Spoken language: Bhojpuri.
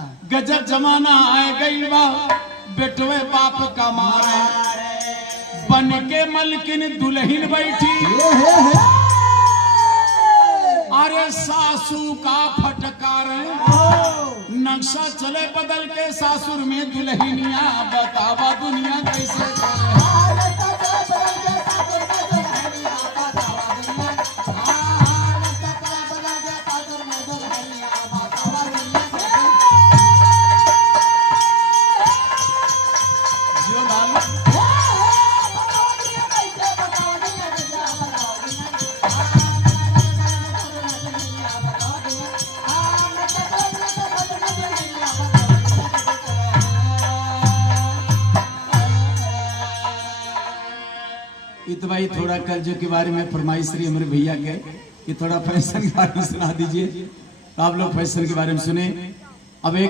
गजब जमाना आए गई बा बेटवे बाप का मारे बन के मलकिन दुल्हन बैठी अरे सासू का फटकार नक्शा चले बदल के सासुर में दुल्हनिया बतावा दुनिया कैसे तो भाई थोड़ा कर्जों के बारे में फरमाइश रही हमारे भैया के कि थोड़ा फैशन के बारे में सुना दीजिए। आप लोग फैशन के बारे में सुने। अब एक